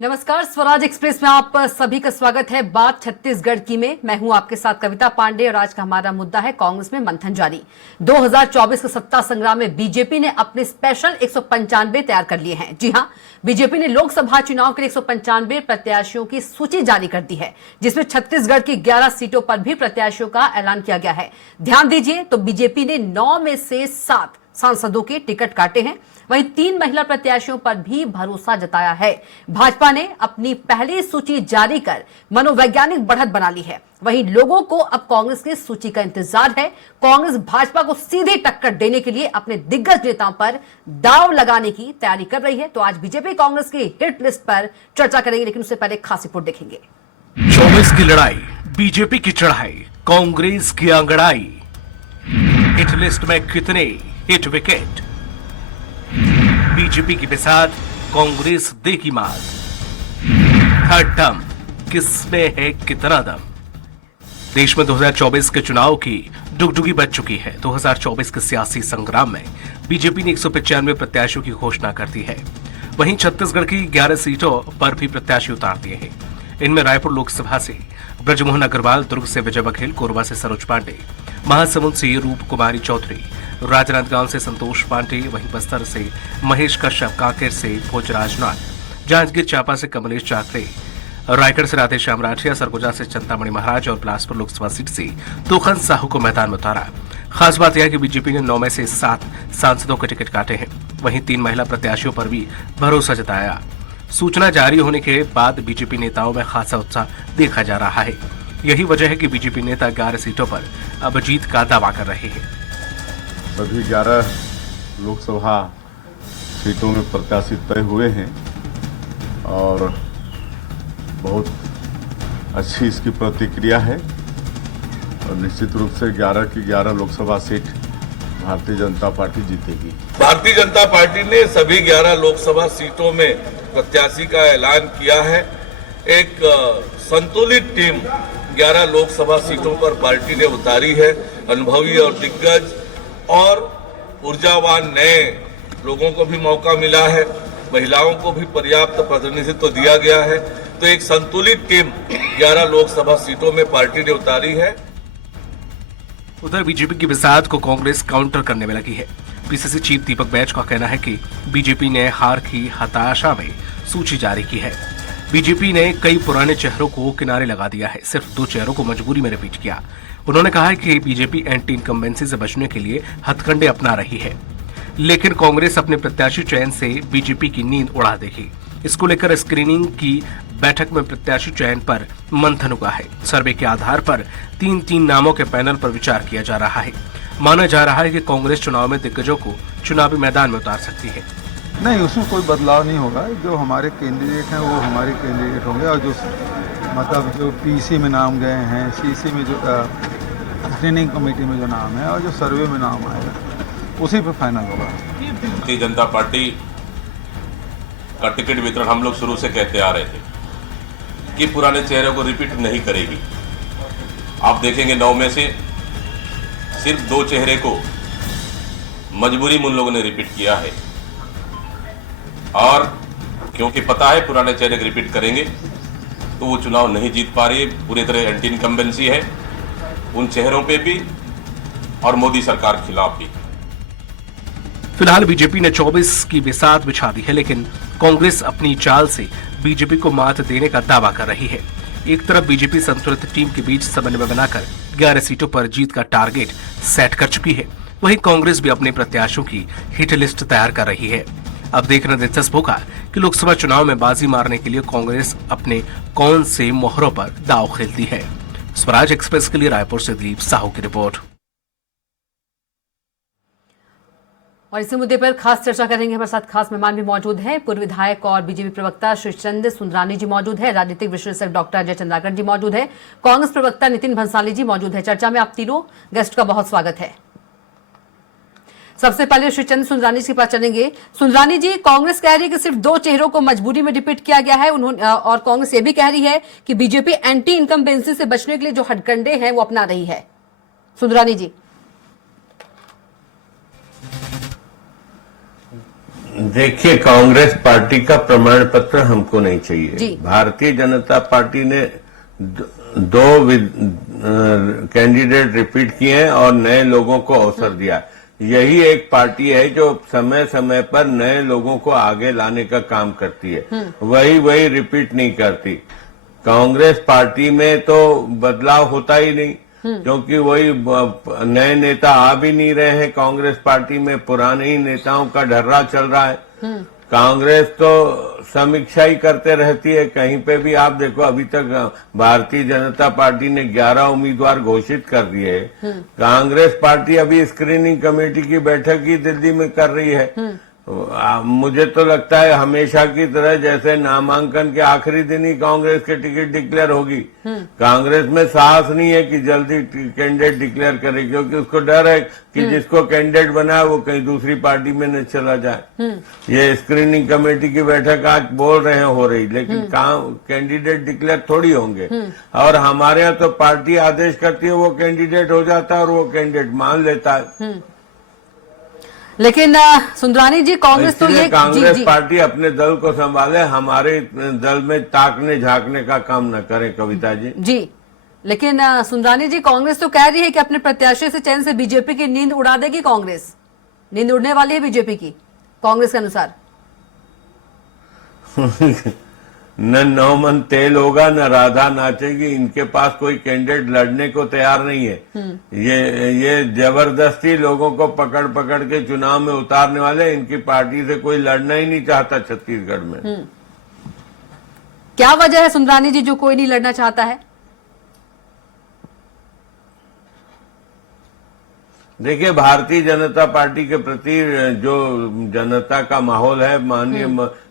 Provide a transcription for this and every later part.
नमस्कार, स्वराज एक्सप्रेस में आप सभी का स्वागत है। बात छत्तीसगढ़ की में मैं हूं आपके साथ कविता पांडे और आज का हमारा मुद्दा है कांग्रेस में मंथन जारी। 2024 के सत्ता संग्राम में बीजेपी ने अपने स्पेशल 195 तैयार कर लिए हैं। जी हां, बीजेपी ने लोकसभा चुनाव के लिए 195 प्रत्याशियों की सूची जारी कर दी है, जिसमें छत्तीसगढ़ की 11 सीटों पर भी प्रत्याशियों का ऐलान किया गया है। ध्यान दीजिए तो बीजेपी ने 9 में से 7 सांसदों के टिकट काटे हैं। वहीं 3 महिला प्रत्याशियों पर भी भरोसा जताया है। भाजपा ने अपनी पहली सूची जारी कर मनोवैज्ञानिक बढ़त बना ली है। वहीं लोगों को अब कांग्रेस की सूची का इंतजार है। कांग्रेस भाजपा को सीधी टक्कर देने के लिए अपने दिग्गज नेताओं पर दांव लगाने की तैयारी कर रही है। तो आज बीजेपी कांग्रेस की हिट लिस्ट पर चर्चा करेंगे, लेकिन उससे पहले खास रिपोर्ट देखेंगे। 24 की लड़ाई, बीजेपी की चढ़ाई, कांग्रेस की अंगड़ाई। हिट लिस्ट में कितने हिट विकेट? बीजेपी की बिसात, कांग्रेस दे की मात। थर्ड टर्म, किसमें है कितना दम? देश में 2024 के चुनाव की डुगडुगी बज चुकी है। 2024 के सियासी संग्राम में बीजेपी ने 195 प्रत्याशियों की घोषणा कर दी है। वहीं छत्तीसगढ़ की 11 सीटों पर भी प्रत्याशी उतार दिए हैं। इनमें रायपुर लोकसभा से ब्रजमोहन अग्रवाल, दुर्ग से विजय बघेल, कोरबा से सरोज पांडे, महासमुंद से रूप कुमारी चौधरी, राजनांदगांव से संतोष पांडे, वहीं बस्तर से महेश कश्यप, कांकेर से भोजराज नाथ, जांजगीर चांपा से कमलेश चाकरे, रायगढ़ से राधेश्याम राठिया, सरगुजा से चिंतामणि महाराज और बिलासपुर लोकसभा सीट से तोखन साहू को मैदान में उतारा। खास बात यह है कि बीजेपी ने 9 में से 7 सांसदों के टिकट काटे हैं। वहीं 3 महिला प्रत्याशियों पर भी भरोसा जताया। सूचना जारी होने के बाद बीजेपी नेताओं में खासा उत्साह देखा जा रहा है। यही वजह है कि बीजेपी नेता 11 सीटों पर अब जीत का दावा कर रहे हैं। सभी 11 लोकसभा सीटों में प्रत्याशी तय हुए हैं और बहुत अच्छी इसकी प्रतिक्रिया है और निश्चित रूप से 11 की 11 लोकसभा सीट भारतीय जनता पार्टी जीतेगी। भारतीय जनता पार्टी ने सभी 11 लोकसभा सीटों में प्रत्याशी का ऐलान किया है। एक संतुलित टीम 11 लोकसभा सीटों पर पार्टी ने उतारी है। अनुभवी और दिग्गज और ऊर्जावान नए लोगों को भी मौका मिला है। महिलाओं को भी पर्याप्त प्रतिनिधित्व दिया गया है। तो एक संतुलित टीम 11 लोकसभा सीटों में पार्टी ने उतारी है। उधर बीजेपी की बिसात को कांग्रेस काउंटर करने में लगी है। पीसीसी चीफ दीपक बैज का कहना है कि बीजेपी ने हार की हताशा में सूची जारी की है। बीजेपी ने कई पुराने चेहरों को किनारे लगा दिया है, सिर्फ 2 चेहरों को मजबूरी में रिपीट किया। उन्होंने कहा है कि बीजेपी एंटी इनकम्बेंसी से बचने के लिए हथकंडे अपना रही है, लेकिन कांग्रेस अपने प्रत्याशी चयन से बीजेपी की नींद उड़ा देगी। इसको लेकर स्क्रीनिंग की बैठक में प्रत्याशी चयन पर मंथन हुआ है। सर्वे के आधार पर 3 नामों के पैनल पर विचार किया जा रहा है। माना जा रहा है कि कांग्रेस चुनाव में दिग्गजों को चुनावी मैदान में उतार सकती है। नहीं, उसमें कोई बदलाव नहीं होगा। जो हमारे कैंडिडेट हैं वो हमारे कैंडिडेट होंगे और जो मतलब जो पीसी में नाम गए हैं, सीसी में जो स्क्रीनिंग कमेटी में जो नाम है और जो सर्वे में नाम आएगा उसी पर फाइनल होगा। भारतीय जनता पार्टी का टिकट वितरण हम लोग शुरू से कहते आ रहे थे कि पुराने चेहरों को रिपीट नहीं करेगी। आप देखेंगे 9 में से सिर्फ 2 चेहरे को मजबूरी में उन लोगों ने रिपीट किया है और क्योंकि पता है पुराने चेहरे को रिपीट करेंगे तो वो चुनाव नहीं जीत पा रही है। पूरी तरह एंटी इनकम्बेंसी है उन चेहरों पे भी और मोदी सरकार के खिलाफ भी। फिलहाल बीजेपी ने 24 की बिसात बिछा दी है, लेकिन कांग्रेस अपनी चाल से बीजेपी को मात देने का दावा कर रही है। एक तरफ बीजेपी संतुलित टीम के बीच समन्वय बनाकर 11 सीटों पर जीत का टारगेट सेट कर चुकी है, वहीं कांग्रेस भी अपने प्रत्याशियों की हिट लिस्ट तैयार कर रही है। अब देखना दिलचस्प होगा कि लोकसभा चुनाव में बाजी मारने के लिए कांग्रेस अपने कौन से मोहरों पर दांव खेलती है। स्वराज एक्सप्रेस के लिए रायपुर से दिलीप साहू की रिपोर्ट। और इसी मुद्दे पर खास चर्चा करेंगे। हमारे साथ खास मेहमान भी मौजूद हैं। पूर्व विधायक और बीजेपी प्रवक्ता श्रीचंद सुंदरानी जी मौजूद है। राजनीतिक विश्लेषक डॉक्टर अजय चंद्राकर जी मौजूद है। कांग्रेस प्रवक्ता नितिन भंसाली जी मौजूद है। चर्चा में आप तीनों गेस्ट का बहुत स्वागत है। सबसे पहले श्रीचंद सुंदरानी के पास चलेंगे। सुंदरानी जी, कांग्रेस कह रही है कि सिर्फ 2 चेहरों को मजबूरी में रिपीट किया गया है। उन्होंने और कांग्रेस ये भी कह रही है कि बीजेपी एंटी इनकम्बेंसी से बचने के लिए जो हथकंडे हैं वो अपना रही है। सुंदरानी जी। देखिए, कांग्रेस पार्टी का प्रमाण पत्र हमको नहीं जी। चाहिए। भारतीय जनता पार्टी ने दो कैंडिडेट रिपीट किए हैं और नए लोगों को अवसर दिया। यही एक पार्टी है जो समय समय पर नए लोगों को आगे लाने का काम करती है, वही रिपीट नहीं करती। कांग्रेस पार्टी में तो बदलाव होता ही नहीं, क्योंकि वही नए नेता आ भी नहीं रहे हैं कांग्रेस पार्टी में, पुराने ही नेताओं का ढर्रा चल रहा है। कांग्रेस तो समीक्षा ही करते रहती है, कहीं पे भी आप देखो, अभी तक भारतीय जनता पार्टी ने 11 उम्मीदवार घोषित कर दिए हैं। कांग्रेस पार्टी अभी स्क्रीनिंग कमेटी की बैठक ही दिल्ली में कर रही है। मुझे तो लगता है हमेशा की तरह जैसे नामांकन के आखिरी दिन ही कांग्रेस के टिकट डिक्लेयर होगी। कांग्रेस में साहस नहीं है कि जल्दी कैंडिडेट डिक्लेयर करे, क्योंकि उसको डर है कि जिसको कैंडिडेट बनाए वो कहीं दूसरी पार्टी में न चला जाए। ये स्क्रीनिंग कमेटी की बैठक आज बोल रहे हैं हो रही, लेकिन कैंडिडेट डिक्लेयर थोड़ी होंगे। और हमारे यहाँ तो पार्टी आदेश करती है, वो कैंडिडेट हो जाता है और वो कैंडिडेट मान लेता है। लेकिन सुंदरानी जी, कांग्रेस तो ये कांग्रेस पार्टी अपने दल को संभाले, हमारे दल में ताकने झांकने का काम न करें कविता जी। जी, लेकिन सुंदरानी जी, कांग्रेस तो कह रही है कि अपने प्रत्याशी से चयन से बीजेपी की नींद उड़ा देगी। कांग्रेस नींद उड़ने वाली है बीजेपी की, कांग्रेस के अनुसार। न नौ मन तेल होगा, न राधा नाचेगी। इनके पास कोई कैंडिडेट लड़ने को तैयार नहीं है। ये जबरदस्ती लोगों को पकड़ पकड़ के चुनाव में उतारने वाले। इनकी पार्टी से कोई लड़ना ही नहीं चाहता छत्तीसगढ़ में। क्या वजह है सुंदरानी जी जो कोई नहीं लड़ना चाहता है? देखिए, भारतीय जनता पार्टी के प्रति जो जनता का माहौल है, माननीय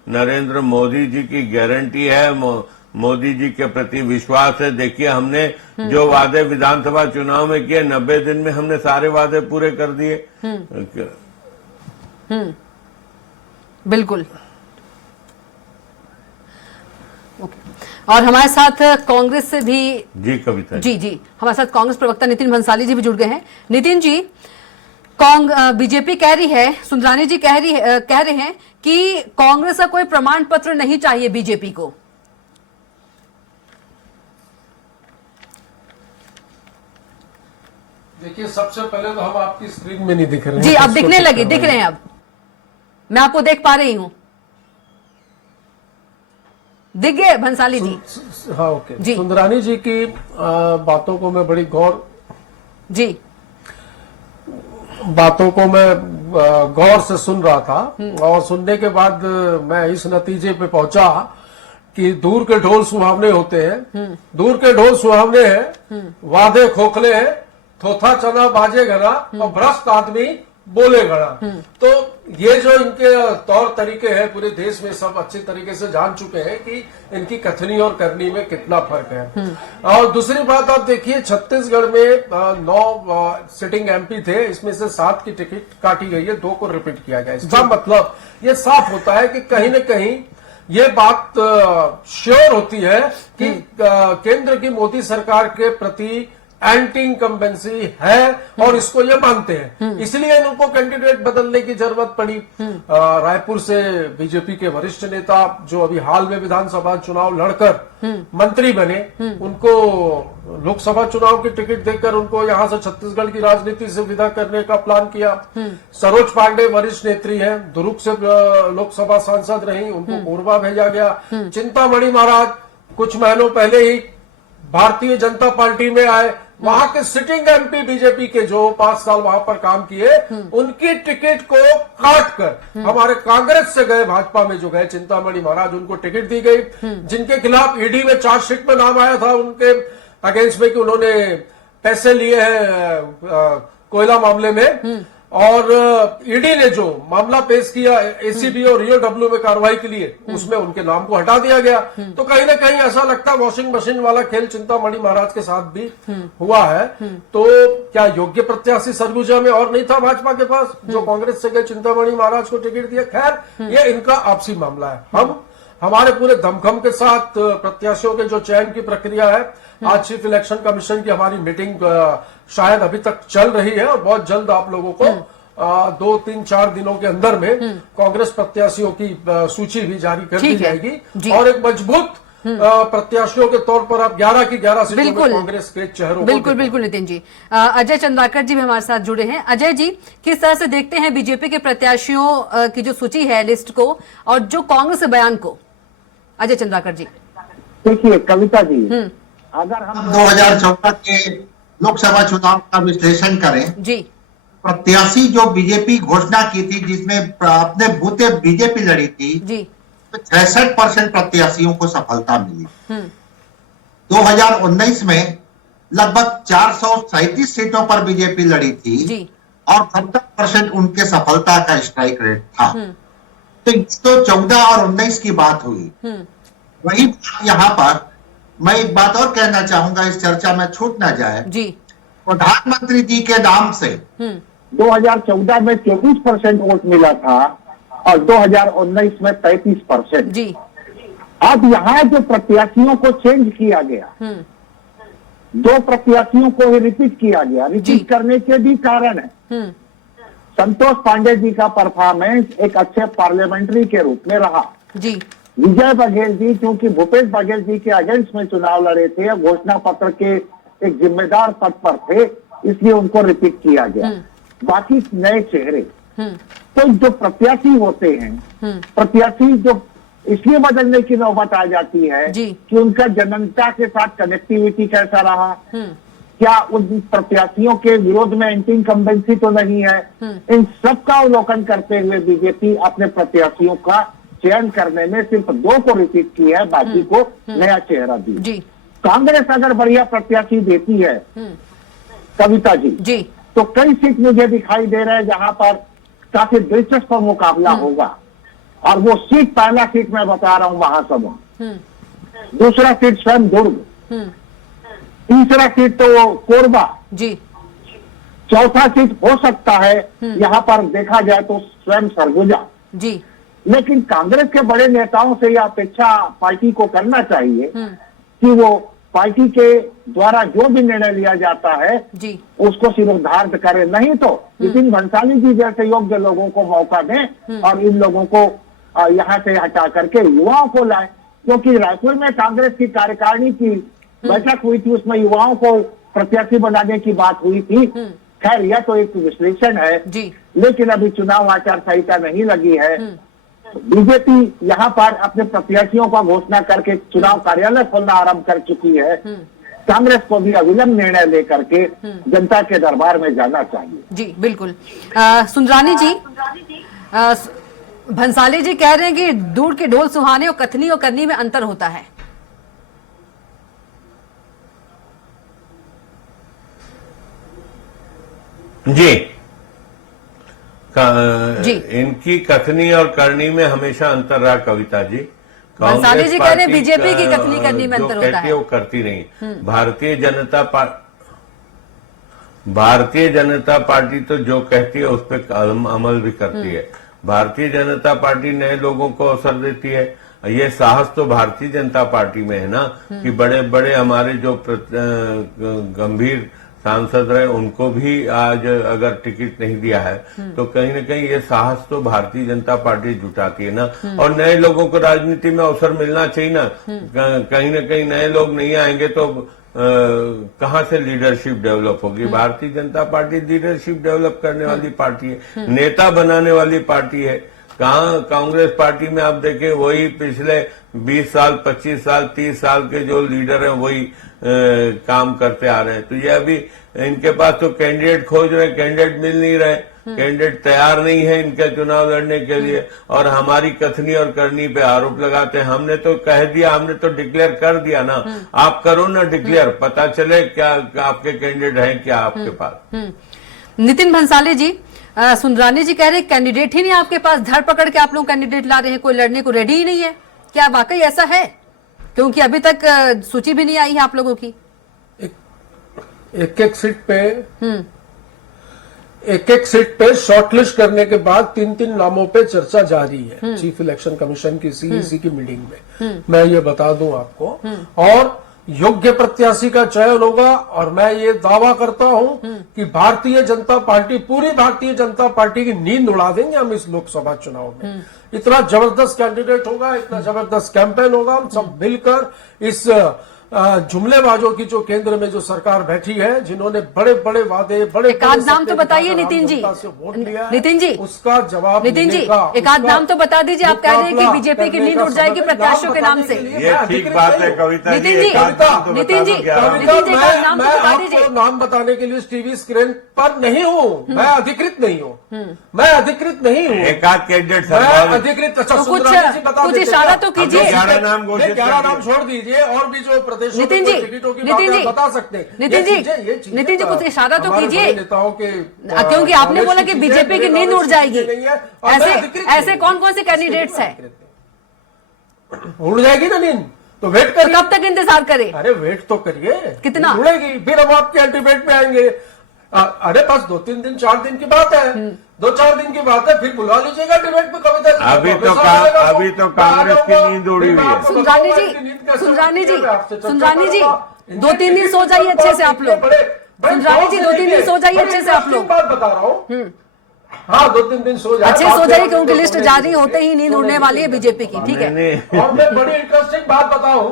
नरेंद्र मोदी जी की गारंटी है, मोदी जी के प्रति विश्वास है। देखिए, हमने जो वादे विधानसभा चुनाव में किए, 90 दिन में हमने सारे वादे पूरे कर दिए। बिल्कुल। और हमारे साथ कांग्रेस से भी जी कविता जी हमारे साथ कांग्रेस प्रवक्ता नितिन भंसाली जी भी जुड़ गए हैं। नितिन जी, बीजेपी कह रही है, सुंदरानी जी कह रहे हैं कि कांग्रेस का कोई प्रमाण पत्र नहीं चाहिए बीजेपी को। देखिए, सबसे पहले तो हम आपकी स्क्रीन में नहीं दिख रहे हैं। जी, अब दिखने लगे, दिख रहे हैं। अब मैं आपको देख पा रही हूं। दिख गए भंसाली जी? हाँ, ओके जी। सुंदरानी जी की बातों को मैं बड़ी गौर से सुन रहा था, और सुनने के बाद मैं इस नतीजे पे पहुंचा कि दूर के ढोल सुहावने होते हैं। दूर के ढोल सुहावने हैं, वादे खोखले हैं, थोथा चना बाजे घना और भ्रष्ट आदमी बोले घना। तो ये जो इनके तौर तरीके हैं, पूरे देश में सब अच्छे तरीके से जान चुके हैं कि इनकी कथनी और करनी में कितना फर्क है। और दूसरी बात आप देखिए, छत्तीसगढ़ में 9 सिटिंग एमपी थे, इसमें से 7 की टिकट काटी गई है, 2 को रिपीट किया गया। इसका मतलब ये साफ होता है कि कहीं न कहीं ये बात श्योर होती है कि केंद्र की मोदी सरकार के प्रति एंटी इनकम्बेंसी है और इसको ये मानते हैं, इसलिए इनको कैंडिडेट बदलने की जरूरत पड़ी। रायपुर से बीजेपी के वरिष्ठ नेता जो अभी हाल में विधानसभा चुनाव लड़कर मंत्री बने, उनको लोकसभा चुनाव की टिकट देकर उनको यहां से छत्तीसगढ़ की राजनीति से विदा करने का प्लान किया। सरोज पांडे वरिष्ठ नेत्री हैं, दुर्ग से लोकसभा सांसद रही, उनको कोरबा भेजा गया। चिंतामणि महाराज कुछ महीनों पहले ही भारतीय जनता पार्टी में आए, वहां के सिटिंग एमपी बीजेपी के जो 5 साल वहां पर काम किए, उनकी टिकट को काट कर हमारे कांग्रेस से गए, भाजपा में जो गए चिंतामणि महाराज, उनको टिकट दी गई। जिनके खिलाफ ईडी में चार्जशीट में नाम आया था उनके अगेंस्ट में कि उन्होंने पैसे लिए हैं कोयला मामले में, और ईडी ने जो मामला पेश किया एसीबी और ईओडब्ल्यू में कार्रवाई के लिए, उसमें उनके नाम को हटा दिया गया। तो कहीं ना कहीं ऐसा लगता है वॉशिंग मशीन वाला खेल चिंतामणि महाराज के साथ भी हुआ है। तो क्या योग्य प्रत्याशी सरगुजा में और नहीं था भाजपा के पास जो कांग्रेस से गए चिंतामणि महाराज को टिकट दिया? खैर, ये इनका आपसी मामला है। हम हमारे पूरे दमखम के साथ प्रत्याशियों के जो चयन की प्रक्रिया है, आज चीफ इलेक्शन कमीशन की हमारी मीटिंग शायद अभी तक चल रही है और बहुत जल्द आप लोगों को 2-3-4 दिनों के अंदर में कांग्रेस प्रत्याशियों की सूची भी जारी कर दी ठीक है। जाएगी जी। और एक मजबूत प्रत्याशियों के तौर पर आप 11 की 11 सीटों बिल्कुल। में कांग्रेस के चेहरों को बिल्कुल देखोगे। बिल्कुल नितिन जी। अजय चंद्राकर जी भी हमारे साथ जुड़े हैं। अजय जी, किस तरह से देखते हैं बीजेपी के प्रत्याशियों की जो सूची है, लिस्ट को, और जो कांग्रेस के बयान को? अजय चंद्राकर जी। देखिए कविता जी, अगर हम 2014 के लोकसभा चुनाव का विश्लेषण करें, जी प्रत्याशी जो बीजेपी घोषणा की थी, जिसमें अपने बूते बीजेपी लड़ी थी, जी 66% प्रत्याशियों को सफलता मिली। 2019 में लगभग 437 सीटों पर बीजेपी लड़ी थी जी और 70% उनके सफलता का स्ट्राइक रेट था। तो 14 और 19 की बात हुई। वही यहाँ पर मैं एक बात और कहना चाहूंगा, इस चर्चा में छूट ना जाए। जी प्रधानमंत्री जी के नाम से 2014 में 24% वोट मिला था और 2019 में 33%। जी अब यहाँ जो प्रत्याशियों को चेंज किया गया, 2 प्रत्याशियों को ही रिपीट किया गया। जी। रिपीट करने के भी कारण है। संतोष पांडे जी का परफॉर्मेंस एक अच्छे पार्लियामेंट्री के रूप में रहा। जी विजय बघेल जी क्योंकि भूपेश बघेल जी के अगेंस्ट में चुनाव लड़े थे, घोषणा पत्र के एक जिम्मेदार पद पर थे, इसलिए उनको रिपीट किया गया। बाकी नए चेहरे, तो जो प्रत्याशी होते हैं, प्रत्याशी जो इसलिए बदलने की नौबत आ जाती है जी। कि उनका जनता के साथ कनेक्टिविटी कैसा रहा, क्या उन प्रत्याशियों के विरोध में एंटी इनकम्बेंसी तो नहीं है। इन सब का अवलोकन करते हुए बीजेपी अपने प्रत्याशियों का चयन करने में सिर्फ 2 को रिपीट किया है, बाकी को नया चेहरा दिया। जी कांग्रेस अगर बढ़िया प्रत्याशी देती है कविता जी, जी तो कई सीट मुझे दिखाई दे रहा है जहां पर काफी दिलचस्प मुकाबला होगा। और वो सीट, पहला सीट मैं बता रहा हूं महासभा, दूसरा सीट स्वयं दुर्ग, तीसरा सीट तो वो कोरबा, जी चौथा सीट हो सकता है यहाँ पर देखा जाए तो स्वयं सरगुजा। जी लेकिन कांग्रेस के बड़े नेताओं से यह अपेक्षा पार्टी को करना चाहिए कि वो पार्टी के द्वारा जो भी निर्णय लिया जाता है जी उसको सिरोधार्थ करे, नहीं तो नितिन भंसाली जी जैसे योग्य लोगों को मौका दें और इन लोगों को यहाँ से हटा करके युवाओं को लाए। क्योंकि रायपुर में कांग्रेस की कार्यकारिणी की बैठक हुई थी, उसमें युवाओं को प्रत्याशी बनाने की बात हुई थी। खैर यह तो एक विश्लेषण है जी लेकिन अभी चुनाव आचार संहिता नहीं लगी है। बीजेपी यहाँ पर अपने प्रत्याशियों का घोषणा करके चुनाव कार्यालय खोलना आरंभ कर चुकी है। कांग्रेस को भी अविलंब निर्णय लेकर के जनता के दरबार में जाना चाहिए। जी बिल्कुल। सुंदरानी जी, भंसाली जी कह रहे हैं कि दूर के ढोल सुहाने और कथनी और करनी में अंतर होता है। जी जी। इनकी कथनी और करनी में हमेशा अंतर रहा कविता जी। भंसाली जी कह रहे हैं बीजेपी की का कथनी करनी में जो अंतर होता कहती है। वो करती नहीं। भारतीय जनता पार्टी तो जो कहती है उस पर अमल भी करती है। भारतीय जनता पार्टी नए लोगों को अवसर देती है। ये साहस तो भारतीय जनता पार्टी में है ना कि बड़े बड़े हमारे जो गंभीर सांसद रहे उनको भी आज अगर टिकट नहीं दिया है तो कहीं ना कहीं ये साहस तो भारतीय जनता पार्टी जुटाती है ना। और नए लोगों को राजनीति में अवसर मिलना चाहिए ना। कहीं ना कहीं नए लोग नहीं आएंगे तो कहां से लीडरशिप डेवलप होगी। Bharatiya Janata party leadership develop करने वाली पार्टी है, नेता बनाने वाली पार्टी है। कहाँ कांग्रेस पार्टी में आप देखें वही पिछले 20 साल 25 साल 30 साल के जो लीडर हैं वही काम करते आ रहे हैं। तो ये अभी इनके पास तो कैंडिडेट खोज रहे, कैंडिडेट मिल नहीं रहे, कैंडिडेट तैयार नहीं है इनके चुनाव लड़ने के लिए। और हमारी कथनी और करनी पे आरोप लगाते हैं। हमने तो कह दिया, हमने तो डिक्लेयर कर दिया ना। आप करो ना डिक्लेयर, पता चले क्या आपके कैंडिडेट हैं क्या आपके पास। नितिन भंसाली जी, सुंदरानी जी कह रहे हैं कैंडिडेट ही नहीं आपके पास, धर पकड़ के आप लोग कैंडिडेट ला रहे हैं, कोई लड़ने को रेडी ही नहीं है। क्या वाकई ऐसा है? क्योंकि अभी तक सूची भी नहीं आई है आप लोगों की। एक एक सीट पे शॉर्टलिस्ट करने के बाद 3-3 नामों पे चर्चा जारी है चीफ इलेक्शन कमीशन की सीईसी की मीटिंग में। मैं ये बता दूं आपको। और योग्य प्रत्याशी का चयन होगा और मैं ये दावा करता हूं कि भारतीय जनता पार्टी, पूरी भारतीय जनता पार्टी की नींद उड़ा देंगे हम इस लोकसभा चुनाव में। इतना जबरदस्त कैंडिडेट होगा, इतना जबरदस्त कैंपेन होगा, हम सब मिलकर इस जुमलेबाजों की जो केंद्र में जो सरकार बैठी है, जिन्होंने बड़े बड़े वादे, बड़े एक आध नाम तो बताइए नितिन जी। नितिन जी, उसका जवाब नितिन जी, एक आध नाम तो बता दीजिए। आप कह रहे हैं कि बीजेपी की नींद उड़ जाएगी प्रत्याशियों के नाम से। ये ठीक बात है कविता जी। नितिन जी, नितिन जी, नितिन जी, एक आध नाम तो बता दीजिए। आपको नाम बताने के लिए टीवी स्क्रीन पर नहीं हूँ, मैं अधिकृत नहीं हूँ, मैं अधिकृत नहीं हूँ। एक आध कैंडिडेट मैं अधिकृत, अच्छा कुछ इशारा तो कीजिए। 11 नाम घोषित 11 नाम छोड़ दीजिए, और भी जो प्रदेशों नितिन जी, टिकटों की नितिन बातें जी, बता सकते हैं। नितिन जी, नितिन जी, कुछ इशारा तो कीजिए। नेताओं के क्योंकि आपने बोला कि बीजेपी की नींद उड़ जाएगी। ऐसे कौन कौन से कैंडिडेट्स हैं? उड़ जाएगी ना नींद, तो वेट तो करिए। कब तक इंतजार करें? अरे वेट तो करिए, कितना उड़ेगी, फिर हम आपके अल्टीमेट पे आएंगे। अरे बस 2-3 दिन 4 दिन की बात है, 2-4 दिन की बात है, फिर बुला लीजिएगा डिबेट पे कविता जी। अभी तो कांग्रेस की नींद उड़ी हुई है। सुंदरानी जी, सुंदरानी जी, सुंदरानी जी, 2-3 दिन सो जाइए अच्छे से आप लोग। सुंदरानी जी, 2-3 दिन सो जाइए अच्छे से आप लोग। बात बता रहा हूँ, हाँ 2-3 दिन सो जाइए, अच्छे सो जाइए, क्योंकि लिस्ट जारी होते ही नींद उड़ने वाली है बीजेपी की। ठीक है। और मैं बड़ी इंटरेस्टिंग बात बताऊं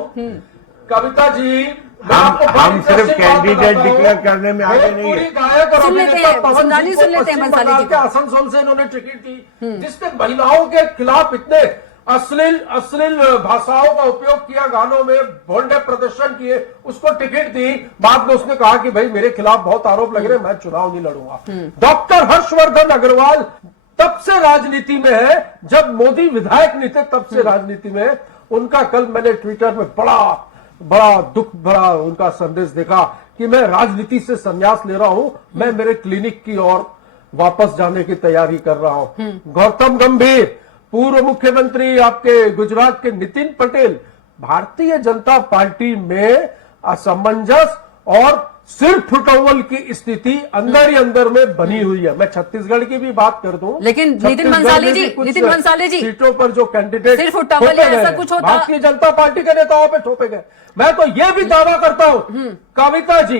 कविता जी, हम सिर्फ कैंडिडेट डिक्लेयर करने में आगे नहीं है। सुन लेते हैं, सुंदरानी सुन लेते हैं बंसाली जी को। आसनसोल से इन्होंने टिकट दी, जिसने महिलाओं के खिलाफ इतने अश्लील भाषाओं का उपयोग किया, गानों में भोंडे प्रदर्शन किए, उसको टिकट दी। बाद में उसने कहा कि भाई मेरे खिलाफ बहुत आरोप लग रहे हैं, मैं चुनाव नहीं लड़ूंगा। डॉक्टर हर्षवर्धन अग्रवाल तब से राजनीति में है, जब मोदी विधायक नहीं थे तब से राजनीति में। उनका कल मैंने ट्विटर में बड़ा दुख भरा उनका संदेश देखा कि मैं राजनीति से संन्यास ले रहा हूं, मैं मेरे क्लिनिक की ओर वापस जाने की तैयारी कर रहा हूं। गौतम गंभीर, पूर्व मुख्यमंत्री आपके गुजरात के नितिन पटेल, भारतीय जनता पार्टी में असमंजस और सिर फुटौल की स्थिति अंदर ही अंदर में बनी हुई है। मैं छत्तीसगढ़ की भी बात कर दूं, लेकिन नितिन भंसाली जी, सीटों पर जो कैंडिडेट सिर फुटौल ऐसा कुछ होता, भारतीय जनता पार्टी के नेताओं पे थोपे गए। मैं तो ये भी दावा करता हूं कविता जी,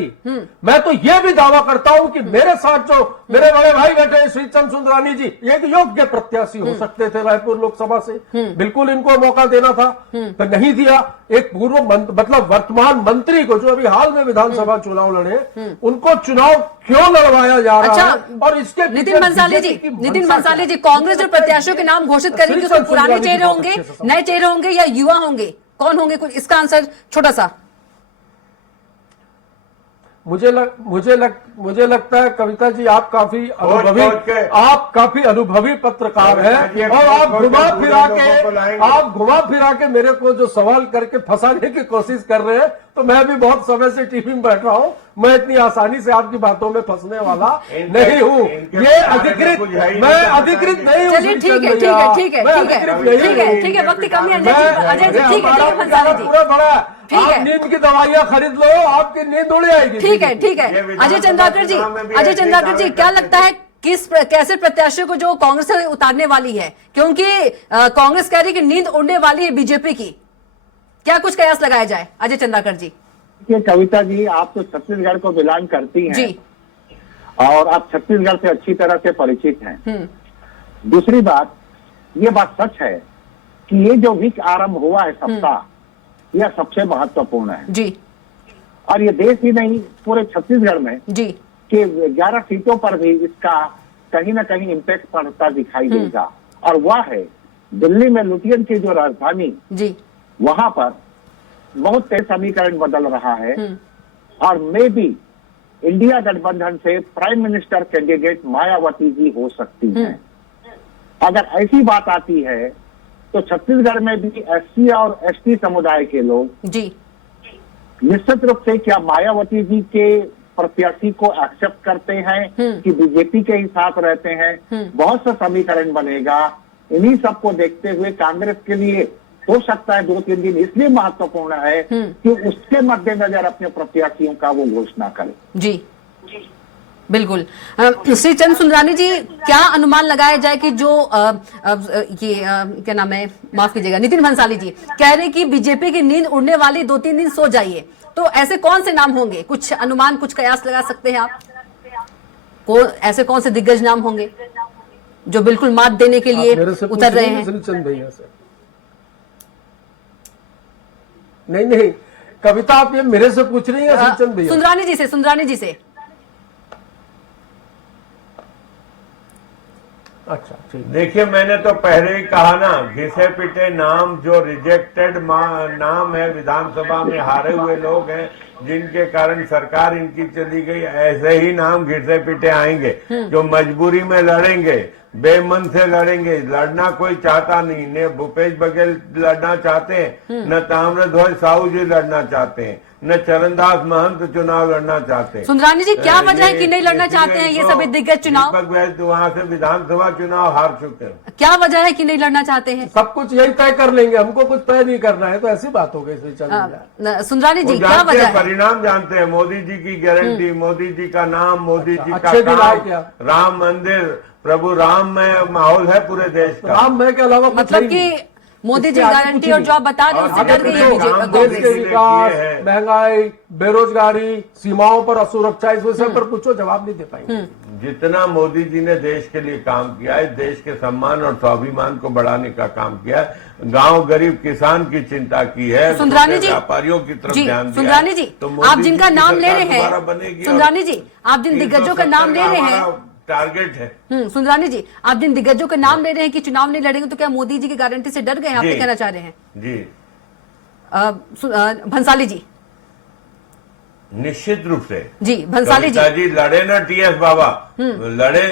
मैं तो ये भी दावा करता हूं कि मेरे साथ जो मेरे बड़े भाई बैठे हैं श्रीचंद सुंदरानी जी, एक योग्य प्रत्याशी हो सकते थे रायपुर लोकसभा से। बिल्कुल इनको मौका देना था, तो नहीं दिया। एक पूर्व मतलब वर्तमान मंत्री को, जो अभी हाल में विधानसभा चुनाव लड़े, उनको चुनाव क्यों लड़वाया जा रहा है? और इसके नितिन भंसाली जी, कांग्रेस जो प्रत्याशियों के नाम घोषित करेगी, उसमें पुराने चेहरे होंगे, नए चेहरे होंगे या युवा होंगे? कौन होंगे? कुछ इसका आंसर छोटा सा। मुझे लगता है कविता जी, आप काफी अनुभवी पत्रकार हैं, और आप घुमा फिरा के मेरे को जो सवाल करके फंसाने की कोशिश कर रहे हैं, तो मैं भी बहुत समय से टीवी में बैठ रहा हूं, मैं इतनी आसानी से आपकी बातों में फंसने वाला नहीं हूं। ये अधिकृत, मैं अधिकृत नहीं हूं। चलिए ठीक है, वक्त की कमी है अजय जी, ठीक है पूरा बड़ा, आप नींद की दवाइयां खरीद लो, आपकी नींद उड़ जाएगी। ठीक है। अजय चंद्राकर जी, क्या लगता है कैसे प्रत्याशियों को जो कांग्रेस से उतारने वाली है? क्योंकि कांग्रेस कह रही है कि नींद उड़ने वाली है बीजेपी की, क्या कुछ कयास लगाया जाए? अजय चंद्राकर जी। ये कविता जी, आप तो छत्तीसगढ़ को बिलोंग करती हैं जी, और आप छत्तीसगढ़ से अच्छी तरह से परिचित हैं। दूसरी बात, ये बात सच है कि ये जो वीक आरंभ हुआ है सप्ताह, यह सबसे महत्वपूर्ण है जी, और ये देश ही नहीं, पूरे छत्तीसगढ़ में जी कि 11 सीटों पर भी इसका कहीं ना कहीं इम्पैक्ट पड़ता दिखाई देगा। और वह है दिल्ली में लुटियन की जो राजधानी जी, वहां पर बहुत तेज समीकरण बदल रहा है, और मे बी इंडिया गठबंधन से prime minister candidate Mayawati ji हो सकती हैं। अगर ऐसी बात आती है तो छत्तीसगढ़ में भी एससी और एसटी समुदाय के लोग जी निश्चित रूप से क्या मायावती जी के प्रत्याशी को एक्सेप्ट करते हैं कि बीजेपी के ही साथ रहते हैं? बहुत सा समीकरण बनेगा। इन्हीं सबको देखते हुए कांग्रेस के लिए हो सकता है 2-3 दिन इसलिए महत्वपूर्ण है कि उसके मद्देनजर अपने प्रत्याशियों का वो घोषणा करे। जी बिल्कुल। श्री चंद सुंदरानी जी, क्या अनुमान लगाया जाए कि जो क्या नाम है, माफ कीजिएगा, नितिन भंसाली जी कह रहे हैं कि बीजेपी की नींद उड़ने वाली, 2-3 दिन सो जाइए, तो ऐसे कौन से नाम होंगे, कुछ अनुमान, कुछ कयास लगा सकते हैं आप? ऐसे कौन से दिग्गज नाम होंगे जो बिल्कुल मात देने के लिए उतर रहे हैं? श्रीचंद भैया से नहीं, कविता आप ये मेरे से पूछ रही है? श्रीचंद भैया, सुंदरानी जी से। अच्छा ठीक। देखिए, मैंने तो पहले ही कहा ना, घिसे पिटे नाम, जो रिजेक्टेड नाम है, विधानसभा में हारे हुए लोग हैं जिनके कारण सरकार इनकी चली गई, ऐसे ही नाम घिसे पिटे आएंगे जो मजबूरी में लड़ेंगे, बेमन से लड़ेंगे। लड़ना कोई चाहता नहीं, न भूपेश बघेल लड़ना चाहते हैं, न ताम्रध्वज साहू जी लड़ना चाहते हैं, न चरणदास महंत चुनाव लड़ना चाहते हैं। सुंदरानी जी, क्या वजह है कि नहीं लड़ना चाहते हैं ये सभी दिग्गज चुनाव? दीपक बैज तो वहां से विधानसभा चुनाव हार चुके हैं। क्या वजह है कि नहीं लड़ना चाहते हैं? सब कुछ यही तय कर लेंगे, हमको कुछ तय नहीं करना है, तो ऐसी बात हो गई श्रीचंद भैया। सुंदरानी जी, क्या जानते वजह हैं, है? परिणाम जानते हैं, मोदी जी की गारंटी, मोदी जी का नाम, मोदी जी का अच्छे दिन आए काम, क्या? राम मंदिर, प्रभु राम में माहौल है पूरे देश का। राम में के अलावा कुछ मतलब है ही नहीं। कि मोदी जी गारंटी और जो आप बता रहे हैं उससे डर गई है देश बीजेपी। के विकास, महंगाई, बेरोजगारी, सीमाओं पर असुरक्षा, इस विषय पर पूछो, जवाब नहीं दे पाएंगे। जितना मोदी जी ने देश के लिए काम किया है, देश के सम्मान और स्वाभिमान को बढ़ाने का काम किया है, गांव गरीब किसान की चिंता की है, सुंदरानी जी, व्यापारियों की तरफ जी ध्यान दिया है। सुंदरानी जी, तो मोदी आप जिनका जी की नाम ले सरकार रहे दोबारा हैं, बनेगी और सुंदरानी जी, आप जिन दिग्गजों का नाम ले रहे हैं, टारगेट है। सुंदरानी जी, आप जिन दिग्गजों का नाम ले रहे हैं कि चुनाव नहीं लड़ेंगे, तो क्या मोदी जी की गारंटी से डर गए हैं? आप जी। क्या कहना चाह रहे हैं? जी, भंसाली जी। निश्चित रूप से जी, भंसाली जी। कविता जी लड़े ना टीएस बाबा, लड़े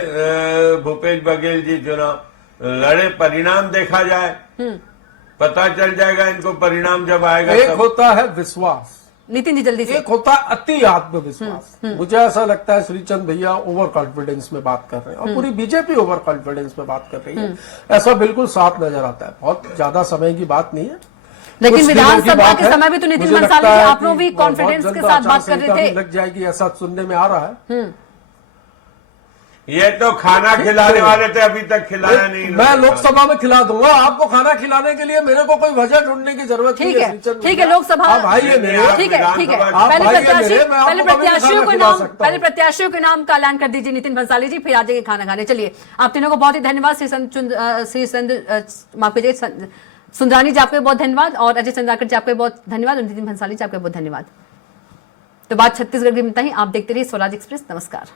भूपेश बघेल जी चुनाव लड़े, परिणाम देखा जाए, पता चल जाएगा इनको परिणाम जब आएगा। एक होता है विश्वास, नितिन जी जल्दी से। एक होता है अति आत्मविश्वास। मुझे ऐसा लगता है श्रीचंद भैया ओवर कॉन्फिडेंस में बात कर रहे हैं और पूरी बीजेपी ओवर कॉन्फिडेंस में बात कर रही है, ऐसा बिल्कुल साफ नजर आता है। बहुत ज्यादा समय की बात नहीं है, लेकिन कुछ दिनों की विधानसभा बात के है। समय भी तो नितिन मुझे भंसाली लगता जी है आप लोग कि भी कॉन्फिडेंस बहुत के जल्द साथ बात कर आचार रहे थे। संहिता भी लग जाएगी, ऐसा सुनने में आ रहा है। ये तो खाना खिलाने वाले थे, अभी तक खिलाया नहीं। मैं लोकसभा में खिला दूंगा आपको, खाना खिलाने के लिए मेरे को कोई वजह ढूंढने की जरूरत नहीं है। ठीक है, लोकसभा, आप आइए मेरे, ठीक है। आप पहले आइए मेरे, मैं आपको कभी भी खाना खिला सकता हूं। प्रत्याशियों के नाम का ऐलान कर दीजिए नितिन भंसाली जी, फिर आ जाएंगे खाना खाने। चलिए, आप तीनों को बहुत ही धन्यवाद। माफ कीजिए, सुंदरानी जी आपको बहुत धन्यवाद, और अजय चंद्राकर जी आपको बहुत धन्यवाद, और नितिन भंसाली जी आपको बहुत धन्यवाद। तो बात छत्तीसगढ़ की में ही। आप देखते रहिए स्वराज एक्सप्रेस। नमस्कार।